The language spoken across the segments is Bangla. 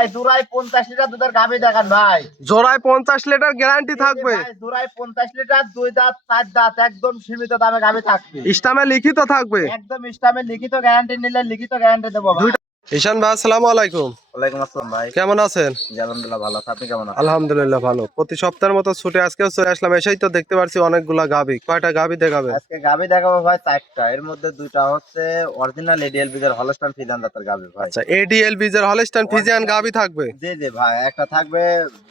ভাই জোড়ায় 50 লিটার দুধের গাভী দেখান ভাই। জোড়ায় 50 লিটার গ্যারান্টি থাকবে। ভাই জোড়ায় 50 লিটার, 2 দাঁত 4 দাঁত, একদম সীমিত দামে গাভী থাকবে। ইসলামে লিখিত থাকবে। একদম ইসলামে লিখিত গ্যারান্টি নিলে লিখিত গ্যারান্টি দেবো ভাই। ঈশান ভাই আসসালামু আলাইকুম। ওয়ালাইকুম আসসালাম ভাই। কেমন আছেন? আলহামদুলিল্লাহ ভালো আছি, আপনি কেমন আছেন? আলহামদুলিল্লাহ ভালো। প্রতি সপ্তাহের মতো ছুটে আজকেও চলে আসলাম। এসেই তো দেখতে পাচ্ছি অনেকগুলা গাভী। কয়টা গাভী দেখাবে? আজকে গাভী দেখাবো ভাই 4টা। এর মধ্যে 2টা হচ্ছে অরিজিনাল এডিএল বিজের হলস্টাইন ফ্রিজিয়ান জাতের গাভী ভাই। আচ্ছা, এডিএল বিজের হলস্টাইন ফ্রিজিয়ান গাভী থাকবে। জি জি ভাই, একটা থাকবে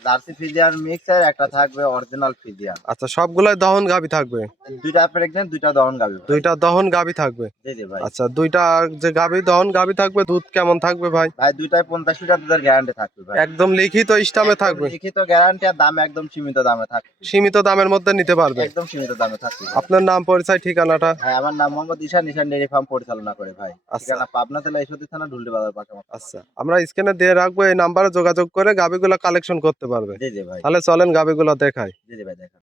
জার্সি ফ্রিজিয়ান মিক্সার, একটা থাকবে অরিজিনাল ফ্রিজিয়ান। আচ্ছা, সবগুলাই দহন গাভী থাকবে। 2টা প্রেগন্যান্ট, 2টা দহন গাভী। 2টা দহন গাভী থাকবে। জি জি ভাই। আচ্ছা, 2টা যে গাভী দহন গাভী থাকবে, দুধ কেমন থাকবে ভাই? ভাই 2টায় 50 লিটার দুধের গ্যারান্টি থাকবে ভাই। একদম লিখিত ইসলামে থাকবে। লিখিত গ্যারান্টি, আর দাম একদম সীমিত দামে থাকবে। সীমিত দামের মধ্যে নিতে পারবে। একদম সীমিত দামে থাকবে। আপনার নাম, পরিচয়, ঠিকানাটা? হ্যাঁ, আমার নাম মোহাম্মদ ঈশান, ঈশান ডেইরি ফার্ম পরিচালনা করে ভাই। আচ্ছা। ঠিকানা পাবনা জেলা ঈশ্বরদী থানা ঢুলটি বাজার পাশে। আচ্ছা, আমরা স্ক্রিনে দিয়ে রাখবো, এই নাম্বারে যোগাযোগ করে গাভীগুলো কালেকশন করতে পারবে। জি জি ভাই। তাহলে চলেন গাভীগুলো দেখাই। জি জি ভাই দেখেন।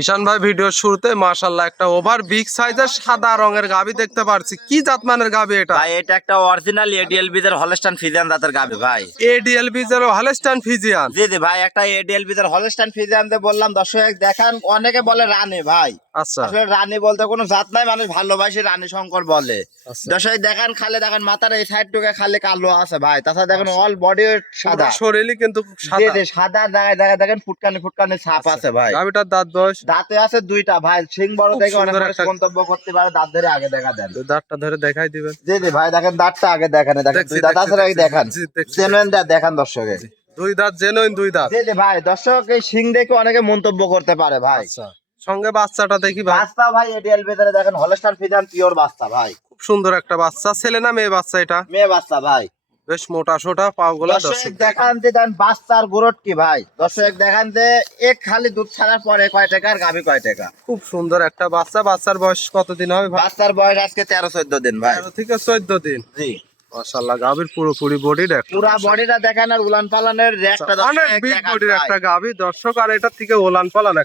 ঈশান ভাই, ভিডিওর শুরুতে মাশাআল্লাহ একটা ওভার বিগ সাইজের সাদা রঙের গাভী দেখতে পাচ্ছি। কি জাতমানের গাভী এটা? ভাই এটা একটা অরিজিনাল এডিএল বিজের হলস্টাইন ফ্রিজিয়ান জাতের গাভী ভাই। এডিএল বিজের হলস্টাইন ফ্রিজিয়ান। জি জি ভাই, একটা এডিএল বিজের হলস্টাইন ফ্রিজিয়ান যে বললাম, দর্শক দেখান। অনেকে বলে রানী ভাই, আচ্ছা আসলে রানী বলতে কোনো জাত নাই, মানুষ ভালোবাসে রানী শঙ্কর বলে। আচ্ছা। দর্শক দেখান, খালি দেখেন মাথার এই সাইড টুকে খালি কালো আছে ভাই, তাছাড়া দেখেন অল বডি সাদা। শরীরই কিন্তু জি সাদা। জি, সাদা জায়গায় জায়গায় দেখেন ফুটকানি ফুটকানি ছাপ আছে ভাই। গাভীটার দাঁত বয়স? দাঁতে আছে 2টা ভাই। সিং বড় খুব দেখে অনেক সুন্দর মানুষ একটা- মন্তব্য করতে পারে, দাঁত ধরে আগে দেখা দেন। দাঁতটা ধরে দেখাই দিবেন। জি জি ভাই, দেখেন দাঁতটা আগে দেখেন, দেখেন দেখছি, 2 দাঁত আছে আগে দেখছি, দেখান। জি, দেখছি। জেনুইন দাঁত দেখান দর্শকে। 2 দাঁত, জেনুইন 2 দাঁত। জি জি ভাই, দর্শক এই সিং দেখে অনেকে মন্তব্য করতে পারে ভাই। আচ্ছা, সঙ্গে বাচ্চাটা দেখি ভাই। বাচ্চা ভাই এডিএল ভিতরে দেখেন হলস্টাইন ফ্রিজিয়ান পিওর বাচ্চা ভাই। খুব সুন্দর একটা বাচ্চা। ছেলে না মেয়ে বাচ্চা এটা? মেয়ে বাচ্চা ভাই। বেশ মোটা সোটা, পাগুলা দর্শক দেখান যে দেন বাচ্চার গ্রোথ কি ভাই। দর্শক দেখান যে এক খালি দুধ ছাড়ার পরে কয় টাকা আর গাভী কয় টাকা। খুব সুন্দর একটা বাচ্চা। বাচ্চার বয়স কতদিন হবে ভাই? বাচ্চার বয়স আজকে 13-14 দিন ভাই। 13 থেকে 14 দিন। জি, মাশাআল্লাহ, গাভীর পুরোপুরি বডি দেখ। পুরা বডিটা দেখেন, আর উলান পালানের একটা অনেক বিগ বডির একটা গাভী দর্শক। আর এটা থেকে ওলান পালান,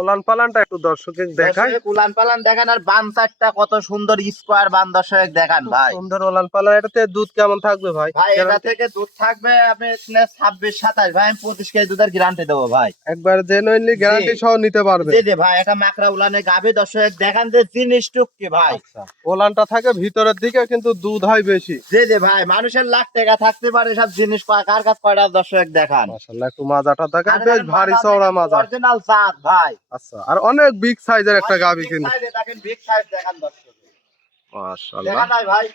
ওলান পালানটা একটু দর্শকের দেখাই। উলান পালান দেখেন, আর বান চারটা কত সুন্দর স্কোয়ার বান দর্শক দেখান ভাই। সুন্দর ওলান পালান। এটাতে দুধ কেমন থাকবে ভাই? ভাই এটা থেকে দুধ থাকবে আপনি 26-27 ভাই। আমি 25 কেজি দুধের গ্যারান্টি দেবো ভাই। একবার জেনুইনলি গ্যারান্টি সহ নিতে পারবে। জি জি ভাই, এটা মাকড়া উলানে গাভী। দর্শক দেখান যে জিনিসটুক কি ভাই। ওলানটা থাকে ভিতরের দিকে, কিন্তু দুধ হয় বেশি। জি জি ভাই, মানুষের লাখ টাকা থাকতে পারে সব জিনিস কার কাছে কয়টা দর্শক দেখান। মাশাআল্লাহ, একটু মাজাটা থাকে, বেশ ভারী চওড়া মাজা। অরিজিনাল জাত ভাই। আচ্ছা, আর অনেক বিগ সাইজের একটা গাভী কিন্তু। দেখেন বিগ সাইজ দেখান দর্শক। মাশাআল্লাহ, দেখা যায় ভাই।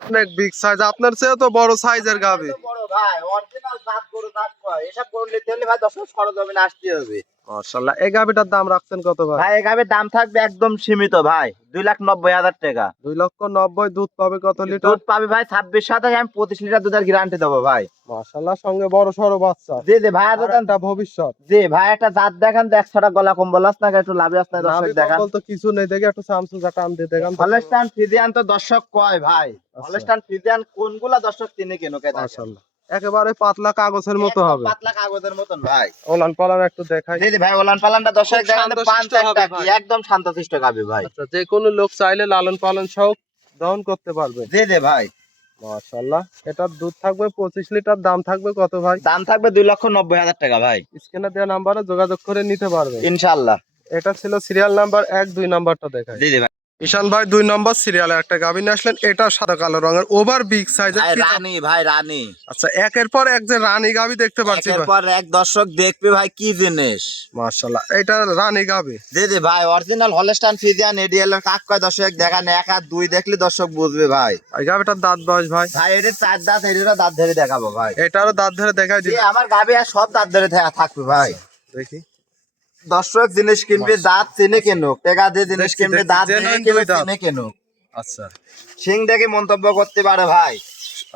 অনেক বিগ সাইজ। আপনার চেয়ে তো বড় সাইজের গাভী। বড় ভাই, অরিজিনাল জাত গরু জাত কয়। এসব গরু নিতে হলে ভাই দর্শক সরজমিনে আসতে হবে। মাশাআল্লাহ, এই গাভীটার দাম রাখছেন কত ভাই? ভাই এই গাভীর দাম থাকবে একদম সীমিত ভাই, 2,90,000 টাকা। 2,90,000। দুধ পাবে কত লিটার? দুধ পাবে ভাই 26-27। আমি 25 লিটার দুধের গ্যারান্টি দেবো ভাই। মাশাআল্লাহ, সঙ্গে বড় সরো বাচ্চা। জি জি ভাই, এটা ভবিষ্যৎ। জি ভাই, একটা জাত দেখান তো 100টা গলা কম্বল আছে না, একটু লাভে আছে না দর্শক নাভি দেখান। কম্বল তো কিছু নেই, দেখে একটু সামসুজা টান দিয়ে দেখান। হলস্টাইন ফ্রিজিয়ান তো দর্শক কয় ভাই। হলস্টাইন ফ্রিজিয়ান কোনগুলা দর্শক চিনে কেন কে দেখেন। মাশাআল্লাহ, একেবারে পাতলা কাগজের মতো একদম হবে। পাতলা কাগজের মতন ভাই। ওলান পালান একটু দেখাই। জি জি ভাই, ওলান পালানটা দর্শক খুব দেখান তো শান্তশিষ্ট 5 হবে একটা ভাই। কি একদম শান্তশিষ্ট গাভী ভাই। আচ্ছা, যে কোনো লোক চাইলে লালন পালন সহ দহন করতে পারবে। জি জি ভাই, মাশাআল্লাহ, এটার দুধ থাকবে 25 লিটার। দাম থাকবে কত ভাই? দাম থাকবে 2,90,000 টাকা ভাই। স্ক্রিনে দেওয়া নাম্বারে যোগাযোগ করে নিতে পারবে ইনশাআল্লাহ। এটা ছিল সিরিয়াল নাম্বার 1, 2 নাম্বারটা দেখাই। জি জি ভাই। ঈশান ভাই 2 নম্বর সিরিয়ালে একটা গাভী নিয়ে আসলেন। এটা সাদা কালো রঙের ওভার বিগ সাইজের। ভাই রানী ভাই, রানী। আচ্ছা, একের পর এক যে রানী গাভী দেখতে পাচ্ছি ভাই। এরপর এক দর্শক দেখবে ভাই কি জিনিস। মাশাআল্লাহ, এটা রানী গাভী। জি জি ভাই, অরিজিনাল হলস্টাইন ফ্রিজিয়ান এডিএল এর কাক কয় দর্শক দেখান। 1 আর 2 দেখলে দর্শক বুঝবে ভাই। এই গাভীটার দাঁত বয়স ভাই? ভাই এটা 4 দাঁত, এটা দাঁত ধরে দেখাবো ভাই। এটারও দাঁত ধরে দেখাই জি, দিবে। আমার গাভী আর সব দাঁত ধরে থাকবে ভাই। দেখি। দর্শক জিনিস কিনবে দাঁত চিনে কেন, টাকা দিয়ে জিনিস দেখছি, কিনবে দেখছি, দাঁত genuine দিয়ে কিনবে দুই দাঁত। চিনে কেন। আচ্ছা সিং দেখে মন্তব্য করতে পারে ভাই।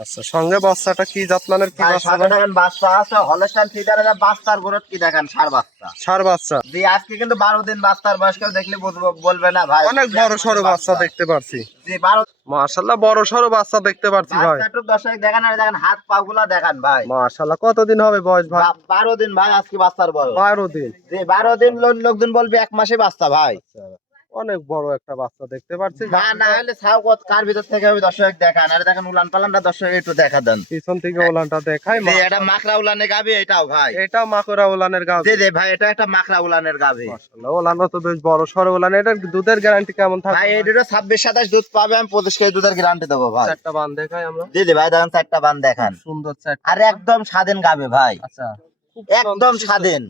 আচ্ছা, সঙ্গে বাচ্চাটা কি জাতমানের কি ভাই বাচ্চা সাথে ভাই? দেখেন বাচ্চা আছে হলস্টাইন ফ্রিজিয়ানের বাচ্চার গ্রোথ কি দেখেন, ষাঁড় বাচ্চা। ষাঁড় বাচ্চা। জি, আজকে কিন্তু 12 দিন বাচ্চার বয়স, কেউ দেখলে বলবে না ভাই। অনেক বড় সরো বাচ্চা দেখতে পাচ্ছি। জি 12। মাশাআল্লাহ, বড় সরো বাচ্চা দেখতে পাচ্ছি ভাই। বাচ্চাটুক দর্শক দেখেন, আর দেখেন হাত পা গুলা দেখেন ভাই। মাশাআল্লাহ, কতদিন হবে বয়স ভাই? 12 দিন ভাই আজকে বাচ্চার বয়স। 12 দিন। জি 12 দিন। লোকজন বলবে 1 মাসে বাচ্চা ভাই। অনেক বড় একটা বাচ্চা দেখতে পাচ্ছি। না হলে ছাও কার ভিতর থেকে হবে দর্শক দেখান, আর দেখেন উলান পালানটা দর্শক একটু দেখা দেন। পিছন থেকে ওলানটা দেখাই। এটা মাকড়া উলানের গাবি, এটাও ভাই এটা মাকড়া ওলানের গাভী। জি ভাই, এটা একটা মাকড়া উলানের গাবি। মাশাআল্লাহ, ওলানও তো বেশ বড় সড় ওলান। এটার দুধের গ্যারান্টি কেমন থাকবে ভাই? এটা 26-27 দুধ পাবে, আমি 25 কেজি দুধের গ্যারান্টি দেবো ভাই। চারটা বান দেখাই আমরা। জি ভাই, দেখেন চারটা বান দেখান, সুন্দর চারটা, আর একদম স্বাধীন গাবি ভাই। আচ্ছা, একদম স্বাধীন,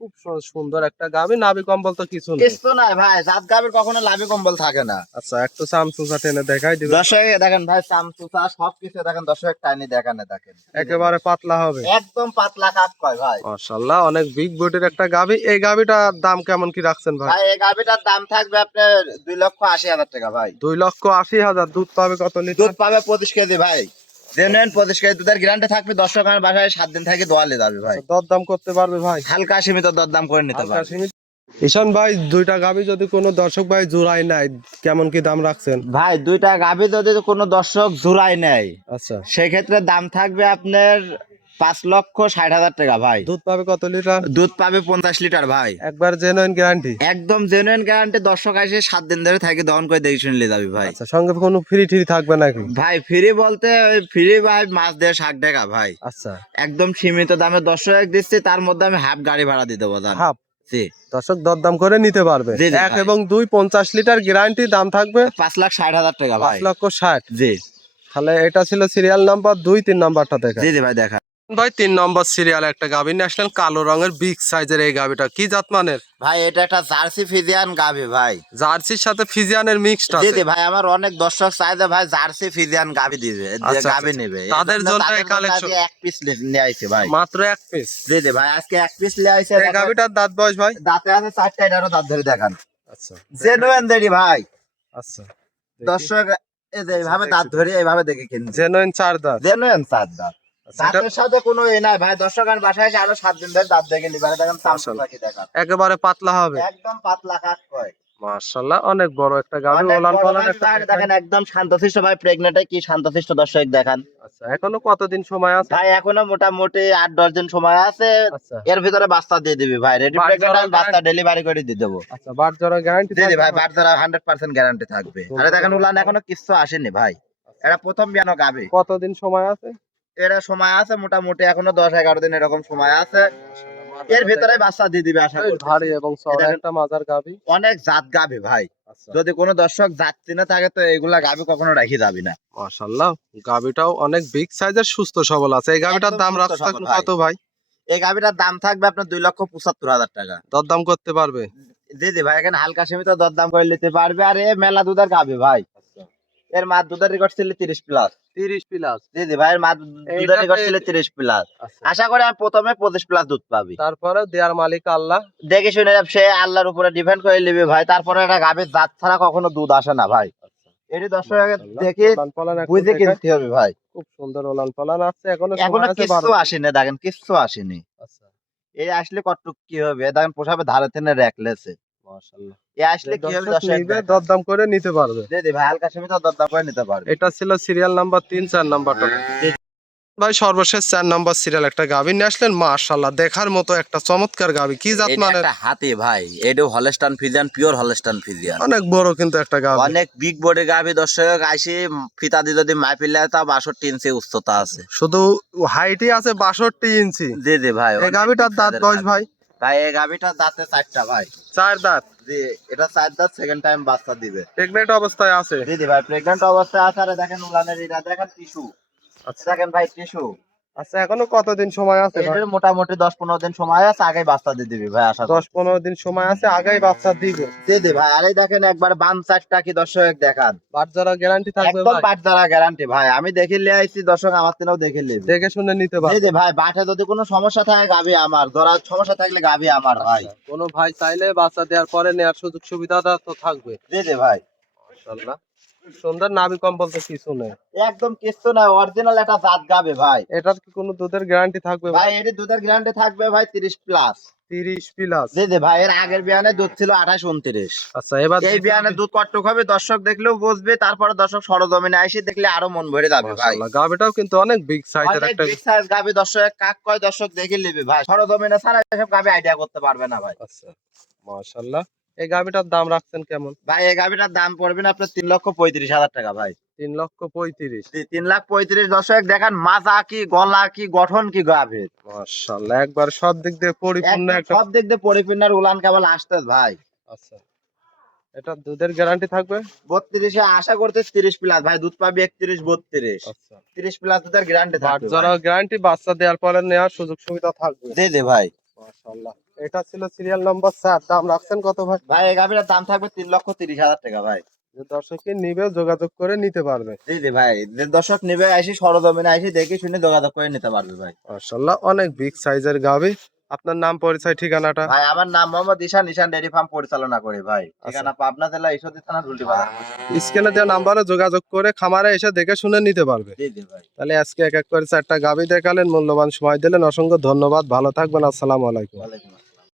খুব সুন্দর একটা গাভী। নাভি কম্বল তো কিছু নেই। কিছু নাই ভাই, জাত গাবির কখনো লাভি কম্বল থাকে না। আচ্ছা, একটু চামচুচা টেনে দেখাই দিবেন দর্শক দেখেন ভাই, চামচুচা সবকিছু দেখেন দর্শক, টাইনি দেখানে দেখেন একেবারে পাতলা হবে, একদম পাতলা কাক কয় ভাই। মাশাআল্লাহ, অনেক বিগ বডির একটা গাভী। এই গাভীটার দাম কেমন কি রাখছেন ভাই? ভাই এই গাবিটার দাম থাকবে আপনার 2,80,000 টাকা ভাই। 2,80,000। দুধ পাবে কত লিটার? দুধ পাবে 25 কেজি ভাই, জেনুইন 25 কেজি দুধের গ্যারান্টি থাকবে। দর্শক আমার বাসায় 7 দিন থেকে দোয়ালে যাবে ভাই। দরদাম করতে পারবে ভাই? হালকা সীমিত দরদাম করে নিতে পারবে। ঈশান ভাই, দুইটা গাভী যদি কোনো দর্শক ভাই জোড়াই নাই, কেমন কি দাম রাখছেন? ভাই দুইটা গাভী যদি কোনো দর্শক জোড়ায় নেয়, আচ্ছা, সেক্ষেত্রে দাম থাকবে আপনার 5,60,000 টাকা ভাই। দুধ পাবে কত লিটার? দুধ পাবে 50 লিটার ভাই, একবার জেনুইন গ্যারান্টি। একদম জেনুইন গ্যারান্টি। দর্শক আসে 7 দিন ধরে থাকে দহন করে দেখে শুনে নিয়ে যাবে ভাই। আচ্ছা, সঙ্গে কোনো ফ্রি ট্রি থাকবে নাকি? ভাই ফ্রি বলতে ফ্রি ভাই, মাছ দিয়ে 60 টাকা ভাই, আচ্ছা, একদম সীমিত দামে দর্শক দিচ্ছি, তার মধ্যে আমি হাফ গাড়ি ভাড়া দিয়ে দেবো দাম। হাফ জি, দর্শক দরদাম করে নিতে পারবে। জি, জি, 1 ভাই। এবং 2 50 লিটার গ্যারান্টি, দাম থাকবে 5,60,000 টাকা ভাই। 5,60,000। জি তাহলে এটা ছিল সিরিয়াল নাম্বার 2, 3 নাম্বারটা দেখা জি ভাই দেখা। ভাই। 3 নম্বর সিরিয়াল একটা গাভী নিয়ে আসলেন, কালো রঙের বিগ সাইজের এই গাভীটা কি জাত মানের? ভাই এটা একটা জার্সি ফিজিয়ান গাভী ভাই। জার্সির সাথে ফিজিয়ানের মিক্সড জি আছে। ভাই, আমার অনেক দর্শক চাইছে ভাই জার্সি ফিজিয়ান গাভী দিবে, আচ্ছা, গাভী আচ্ছা। নেবে, তাদের জন্য এই কালেকশন। আজকে এক পিস নিয়ে আইছে ভাই, মাত্র 1 পিস। জি ভাই আজকে এক পিস নিয়ে আইছে। এই গাভীটার দাঁত বয়স ভাই? দাঁতে আছে 4টা, এটারও দাঁত ধরে দেখান। আচ্ছা, জেনুইন দেরি ভাই। আচ্ছা, দর্শক এই যে এইভাবে দাঁত ধরে এইভাবে দেখে কিনবে, জেনুইন 4 দাঁত। জেনুইন 4 দাঁত। আচ্ছা, এটা দাঁতের সাথে কোনো এ নাই ভাই। দর্শক আর বাসায় এসে আরো 7 দিন ধরে দাঁত দেখে নিবে, দেখেন চামচা কি দেখান, একেবারে পাতলা হবে, একদম পাতলা কাক কয়। মাশাআল্লাহ, অনেক বড় একটা গাভী। অনেক ওলান বড় পালান গাভী একটা ভাই, দেখেন একদম শান্তশিষ্ট ভাই। প্রেগনেন্টে কি শান্তশিষ্ট দর্শক দেখান। আচ্ছা, এখনো কতদিন সময় আছে ভাই এখনো মোটামুটি 8-10 দিন সময় আছে, আচ্ছা, এর ভিতরে বাচ্চা দিয়ে দিবি ভাই। রেডি বাট প্রেগনেন্ট, জরা আমি বাচ্চা ডেলিভারি করে দিয়ে দেবো। আচ্ছা, বাট জরা গ্যারান্টি জি ভাই, বাচ্চারা 100% গ্যারান্টি থাকবে। আরে দেখেন উলান এখনো কিচ্ছু আসেনি ভাই, এটা প্রথম বিয়ানো গাভী। কতদিন সময় আছে? এরা সময় আছে মোটামুটি এখনো 10-11 দিন এরকম সময় আছে, এর ভিতরে বাচ্চা দিয়ে দিবে আশা বেশ করি। ভারী এবং চওড়া এটা একটা মাজার গাভী। অনেক জাত গাভী ভাই, আচ্ছা, যদি কোনো দর্শক জাত চিনে থাকে তো এগুলা গাভী কখনো রাখি যাবি না। মাশাআল্লাহ, গাভীটাও অনেক বিগ সাইজের, সুস্থ সবল আছে। এই গাভীটার একদম দাম সুস্থ রাখছেন সবল ভাই। কত ভাই? এই গাভীটার দাম থাকবে আপনার 2,75,000 টাকা। দরদাম করতে পারবে? জি ভাই, এখানে হালকা সীমিত দরদাম করে নিতে পারবে। আর এ মেলা দুধের গাভী ভাই, এর মাছ দুধের রেকর্ড ছিল 30 প্লাস। 30 প্লাস। জি ভাই, এর মাছ দুধের রেকর্ড ছিল 30 প্লাস। আশা করি আমি প্রথমে 25 প্লাস দুধ পাবি। তারপরে দেয়ার মালিক আল্লাহ, দেখে শুনে সে আল্লাহর উপরে ডিপেন্ড করে নিবে ভাই। তারপরে একটা গাভীর জাত ছাড়া কখনো দুধ আসে না ভাই, এটি দর্শক দেখে ওলান পালান একটু বুঝে দেখাই। কিনতে হবে ভাই। খুব সুন্দর ওলান পালান আছে, এখনো এখনো সময় আছে কিচ্ছু 12 আসেনি, দেখেন কিচ্ছু আসেনি। আচ্ছা, এই আসলে কতটুক কি হবে, দেখেন পোষাবে ধারে তেনে রেখলেছে। মাশাআল্লাহ, এই আসলে কি হবে দর্শক দর্শক নিবে, দরদাম করে নিতে পারবে। জি ভাই, হালকা সীমিত দরদাম করে নিতে পারবে। এটা ছিল সিরিয়াল নাম্বার 3, 4 নাম্বারটা ভাই। সর্বশেষ 4 নাম্বার সিরিয়াল একটা গাভী নিয়ে আসলেন, মাশাআল্লাহ, দেখার মতো একটা চমৎকার গাভী। কি জাত এটা মানে? একটা হাতি ভাই, এটা Holstein Friesian, pure Holstein Friesian. অনেক বড় কিন্তু একটা গাভী, অনেক বিগ বডি গাভী। দর্শক আসি ফিতা দিয়ে যদি মাপিলে তা 62 ইঞ্চি উচ্চতা আছে, শুধু হাইটই আছে 62 ইঞ্চি। জি ভাই। এই গাভীটার দাঁত বয়স ভাই? ভাই এই গাভীটার দাঁতে 4টা ভাই। 4 দাঁত। জি, এটা 4 দাঁত, সেকেন্ড টাইম বাচ্চা দিবে। প্রেগনেন্ট অবস্থায় আছে। জি ভাই, প্রেগন্যান্ট অবস্থায় আছে। আর দেখেন উলানের এটা দেখেন টিস্যু, আচ্ছা, দেখেন ভাই টিস্যু। আচ্ছা, এখনো কতদিন সময় আছে ভাই? এটার মোটামুটি 10-15 দিন সময় আছে, আগে বাচ্চা দিয়ে দিবি ভাই আশা করি। 10-15 দিন সময় আছে, আগেই বাচ্চা দিবে। জি ভাই। আর এই দেখেন একবার বাম চারটা কি দর্শক দেখান, বাট যারা গ্যারান্টি থাকবে একদম ভাই? বাট দ্বারা গ্যারান্টি ভাই। আমি দেখে লিয়ে আইছি দর্শক, আমার তিনাও দেখে লিবি। দেখে শুনে নিতে পারবে। জি ভাই, বাটে যদি কোনো সমস্যা থাকে গাভী আমার, ধরা সমস্যা থাকলে গাভী আমার ভাই। কোনো ভাই চাইলে বাচ্চা দেওয়ার পরে নেওয়ার সুযোগ সুবিধাটা তো থাকবে। জি ভাই। মাশাআল্লাহ, সুন্দর নাভি কম বলতে কিছু নেই, একদম কিচ্ছু না, অরিজিনাল একটা জাত গাভী ভাই। এটার কি কোনো দুধের গ্যারান্টি থাকবে ভাই এর দুধের গ্যারান্টি থাকবে ভাই 30 প্লাস। 30 প্লাস। জি ভাই, এর আগের বিয়ানে দুধ ছিল 28-29। আচ্ছা, এবার এই বিয়ানে দুধ কতটুকু হবে দর্শক দেখলেও বুঝবে, তারপরে দর্শক সরজমিনে এসে দেখলে আরো মন ভরে যাবে ভাই। মাশাআল্লাহ, গাভীটাও কিন্তু অনেক বিগ সাইজের অনেক একটা। বিগ সাইজ গাভী দর্শক, কাক কয় দর্শক দেখে নেবে ভাই, সরজমিনে ছাড়া এসব গাভী আইডিয়া করতে পারবে না ভাই। আচ্ছা, মাশাআল্লাহ, এই গাভিটার দাম রাখছেন কেমন? ভাই এই গাভিটার দাম পড়বে না আপনার 3,35,000 টাকা ভাই। 3,35,000। 3,35,000 দর্শক দেখেন মাজা কি গলা কি গঠন কি গাভির, মাশাআল্লাহ, একবার সব দিক দিয়ে পরিপূর্ণ একদম একটা। সব দিক দিয়ে পরিপূর্ণ আর উলান কেবল আসতেছে ভাই। আচ্ছা, এটা দুধের গ্যারান্টি থাকবে? 32 আশা করতে 30 প্লাস ভাই, দুধ পাবে 31 32। আচ্ছা, 30 প্লাস দুধের গ্যারান্টি বাট থাকবে যারা ভাই। গ্যারান্টি বাচ্চা দেওয়ার পরে নেওয়ার সুযোগ সুবিধা থাকবে। দে ভাই। মাশাআল্লাহ, এটা ছিল সিরিয়াল নাম্বার 4। দাম রাখছেন কত ভাই? ভাই এই গাভিটার দাম থাকবে 3,30,000 টাকা ভাই। যে দর্শকে নিবে যোগাযোগ করে নিতে পারবে। ভাই যে দর্শক নেবে আইসি সরজমিনে আইসি দেখে শুনে যোগাযোগ করে নিতে পারবে ভাই। মাশাআল্লাহ, অনেক বিগ সাইজের গাভি। আপনার নাম পরিচয় ঠিকানাটা? ভাই আমার নাম মোহাম্মদ ঈশান, ঈশান ডেইরি ফার্ম পরিচালনা করি ভাই। ঠিকানা পাবনা জেলা ঈশ্বরদী থানা রুলটি বাজার। স্ক্রিনে দেওয়া নাম্বারে যোগাযোগ করে খামারে এসে দেখে শুনে নিতে পারবে। ভাই। তাহলে আজকে এক এক করে 4টা গাভি দেখালেন, মূল্যবান সময় দিলেন, অসংখ্য ধন্যবাদ। ভালো থাকবেন, আসসালামু আলাইকুম। ওয়ালাইকুম আসসালাম।